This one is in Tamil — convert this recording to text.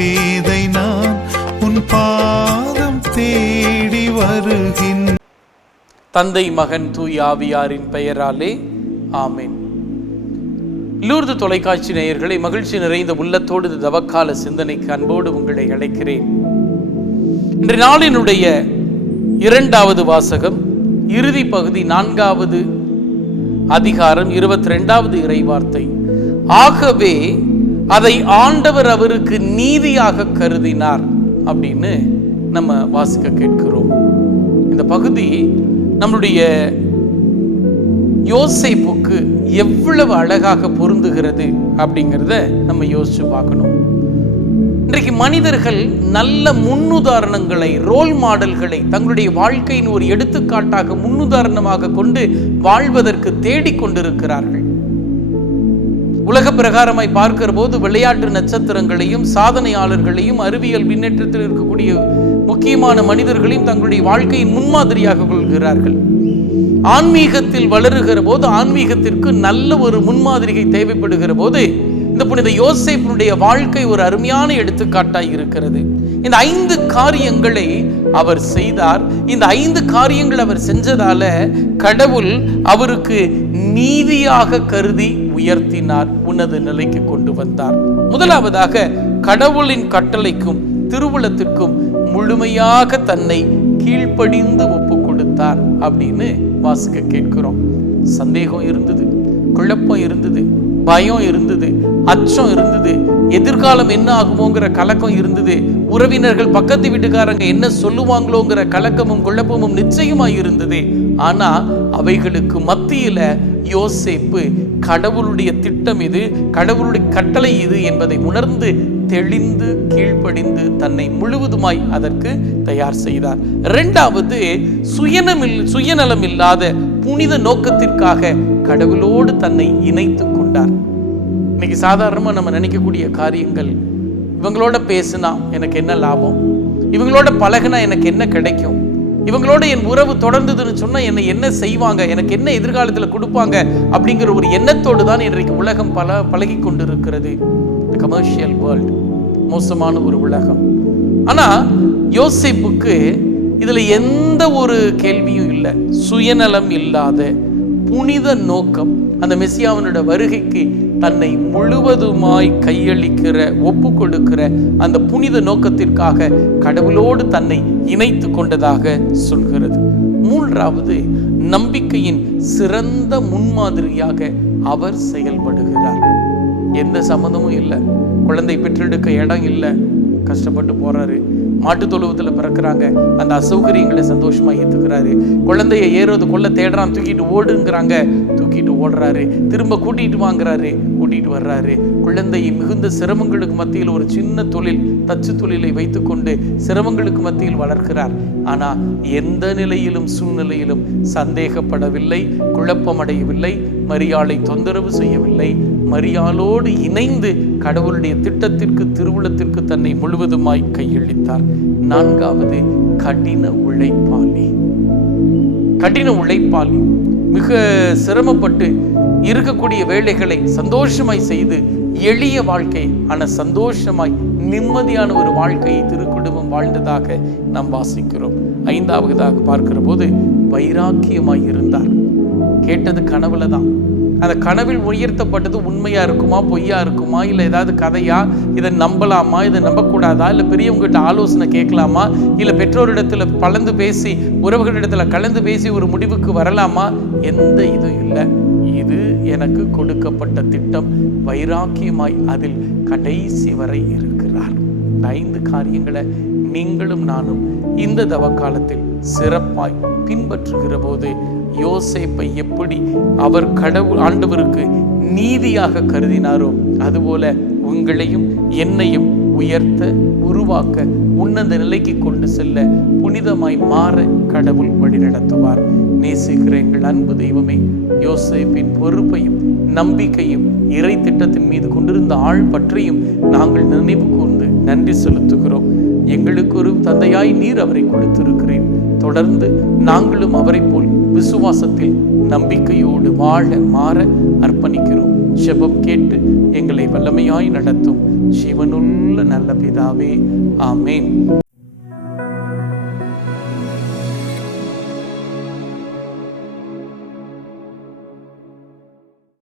பேதை நான் உன் பாதம் தேடி வருகின்ற தந்தை மகன் தூய் ஆவியாரின் பெயராலே ஆமேன். லூர்து தொலைக்காட்சி நேயர்களை மகிழ்ச்சி நிறைந்த உள்ளத்தோடு இந்த தவக்கால சிந்தனைக்கு அன்போடு உங்களை அழைக்கிறேன். இன்று நாளினுடைய இரண்டாவது வாசகம் இறுதி பகுதி நான்காவது அதிகாரம் இருபத்தி ரெண்டாவது இறைவார்த்தை ஆகவே அதை ஆண்டவர் அவருக்கு நீதியாக கருதினார் அப்படின்னு நம்ம வாசிக்க கேட்கிறோம். இந்த பகுதி நம்முடைய யோசைப்புக்கு எவ்வளவு அழகாக பொருந்துகிறது அப்படிங்கிறத நம்ம யோசிச்சு பார்க்கணும். இன்றைக்கு மனிதர்கள் நல்ல முன்னுதாரணங்களை ரோல் மாடல்களை தங்களுடைய வாழ்க்கையின் ஒரு எடுத்துக்காட்டாக முன்னுதாரணமாக கொண்டு வாழ்வதற்கு தேடிக்கொண்டிருக்கிறார்கள். உலக பிரகாரமாய் பார்க்கிற போது விளையாட்டு நட்சத்திரங்களையும் சாதனையாளர்களையும் அறிவியல் முன்னேற்றத்தில் இருக்கக்கூடிய முக்கியமான மனிதர்களையும் தங்களுடைய வாழ்க்கையின் முன்மாதிரியாக கொள்கிறார்கள். ஆன்மீகத்தில் வளருகிற போது ஆன்மீகத்திற்கு நல்ல ஒரு முன்மாதிரிகை தேவைப்படுகிற போது இந்த புனித யோசைப்பினுடைய வாழ்க்கை ஒரு அருமையான எடுத்துக்காட்டாய் இருக்கிறது. இந்த ஐந்து காரியங்களை அவர் செய்தார். இந்த ஐந்து காரியங்கள் அவர் செஞ்சதால கடவுள் அவருக்கு நீதியாக கருதி உயர்த்தினார் உனது நிலைக்கு கொண்டு வந்தார். முதலாவதாக கடவுளின் கட்டளைக்கும் திருவுளத்திற்கும் முழுமையாக தன்னை கீழ்ப்படிந்து ஒப்பு கொடுத்தார் அப்படின்னு வாசிக்க கேட்கிறோம். சந்தேகம் இருந்தது குழப்பம் இருந்தது பயம் இருந்தது அச்சம் இருந்தது எதிர்காலம் என்ன ஆகுமோங்கிற கலக்கம் இருந்தது உறவினர்கள் பக்கத்து வீட்டுக்காரங்க என்ன சொல்லுவாங்களோங்கிற கலக்கமும் குழப்பமும் நிச்சயமாய் இருந்தது. ஆனா அவைகளுக்கு மத்தியில யோசேப்பு கடவுளுடைய திட்டம் இது கடவுளுடைய கட்டளை இது என்பதை உணர்ந்து தெளிந்து கீழ்ப்படிந்து தன்னை முழுவதுமாய் அதற்கு தயார் செய்தார். இரண்டாவது சுயநமில் சுயநலம் இல்லாத புனித நோக்கத்திற்காக கடவுளோடு தன்னை இணைத்து கொண்டார். இன்னைக்கு சாதாரணமாக நம்ம நினைக்கக்கூடிய காரியங்கள் இவங்களோட பேசுனா எனக்கு என்ன லாபம்? இவங்களோட பழகுனா எனக்கு என்ன கிடைக்கும்? இவங்களோட என் உறவு தொடர்ந்ததுன்னு சொன்னால் என்னை என்ன செய்வாங்க? எனக்கு என்ன எதிர்காலத்தில் கொடுப்பாங்க? அப்படிங்கிற ஒரு எண்ணத்தோடு தான் இன்றைக்கு உலகம் பல பழகி கொண்டிருக்கிறது. இந்த கமர்ஷியல் வேர்ல்டு மோசமான ஒரு உலகம். ஆனால் யோசிப்புக்கு இதில் எந்த ஒரு கேள்வியும் இல்லை. சுயநலம் இல்லாத புனித நோக்கம். அந்த மெசியாவனோட வருகைக்கு தன்னை முழுவதுமாய் கையளிக்கிற ஒப்பு கொடுக்கிற அந்த புனித நோக்கத்திற்காக கடவுளோடு தன்னை இணைத்து கொண்டதாக சொல்கிறது. மூன்றாவது நம்பிக்கையின் சிறந்த முன்மாதிரியாக அவர் செயல்படுகிறார். எந்த சம்மந்தமும் இல்லை. குழந்தை பெற்றெடுக்க இடம் இல்லை. கஷ்டப்பட்டு போறாரு. மாட்டு தொழுவத்தில் பிறக்கிறாங்க. அந்த அசௌகரியங்களை சந்தோஷமாக ஏற்றுக்கிறாரு குழந்தைய ஏறுவது கொள்ள தேடுறான் தூக்கிட்டு ஓடுங்கிறாங்க. தூக்கிட்டு ஓடுறாரு. திரும்ப கூட்டிகிட்டு வாங்குறாரு. கூட்டிகிட்டு வர்றாரு. குழந்தையை மிகுந்த சிரமங்களுக்கு மத்தியில் ஒரு சின்ன தொழில் தச்சு தொழிலை வைத்துக்கொண்டு சிரமங்களுக்கு மத்தியில் வளர்க்கிறார். ஆனால் எந்த நிலையிலும் சூழ்நிலையிலும் சந்தேகப்படவில்லை குழப்பமடையவில்லை. மரியாளை தொந்தரவு செய்யவில்லை. மரியாளோடு இணைந்து கடவுளுடைய திட்டத்திற்கு திருவுளத்திற்கு தன்னை முழுவதுமாய் கையளித்தார். நான்காவது கடின உழைப்பாளி. கடின உழைப்பாளி. மிக சிரமப்பட்டு இருக்கக்கூடிய வேலைகளை சந்தோஷமாய் செய்து எளிய வாழ்க்கை ஆன சந்தோஷமாய் நிம்மதியான ஒரு வாழ்க்கையை திருக்குடும்பம் வாழ்ந்ததாக நாம் வாசிக்கிறோம். ஐந்தாவதாக பார்க்கிற போது வைராக்கியமாய் இருந்தார். கேட்டது கனவுல தான் அந்த கனவில் உயர்த்தப்பட்டது உண்மையா இருக்குமா பொய்யா இருக்குமா இல்லை ஏதாவது கதையா? இதை நம்பலாமா? இதை நம்பக்கூடாதா? இல்லை பெரியவங்ககிட்ட ஆலோசனை கேட்கலாமா? இல்லை பெற்றோரிடத்துல பலந்து பேசி உறவுகளிடத்துல கலந்து பேசி ஒரு முடிவுக்கு வரலாமா? எந்த இதுவும் இல்லை. இது எனக்கு கொடுக்கப்பட்ட திட்டம். வைராக்கியமாய் அதில் கடைசி வரை இருக்கிறார். இந்த ஐந்து காரியங்களை நீங்களும் நானும் இந்த தவக்காலத்தில் சிறப்பாய் பின்பற்றுகிற போது யோசேப்பை எப்படி அவர் கடவுள் ஆண்டவருக்கு நீதியாக கருதினாரோ அதுபோல உங்களையும் என்னையும் உயர்த்த உருவாக்க உன்னத நிலைக்கு கொண்டு செல்ல புனிதமாய் மாற கடவுள் வழிநடத்துவார் நேசிக்கிற எங்கள் அன்பு தெய்வமே யோசேப்பின் பொறுப்பையும் நம்பிக்கையும் இறை திட்டத்தின் மீது கொண்டிருந்த ஆள் பற்றியும் நாங்கள் நினைவு கூர்ந்து நன்றி செலுத்துகிறோம். எங்களுக்கு ஒரு தந்தையாய் நீர் அவரை கொடுத்திருக்கிறேன். தொடர்ந்து நாங்களும் அவரை போல் விசுவாசத்தில் நம்பிக்கையோடு வாழ மாற அர்ப்பணிக்கிறோம். ஜெபம் கேட்டு எங்களை வல்லமையாய் நடத்தும். ஜீவனுள்ள நல்ல பிதாவே ஆமேன்.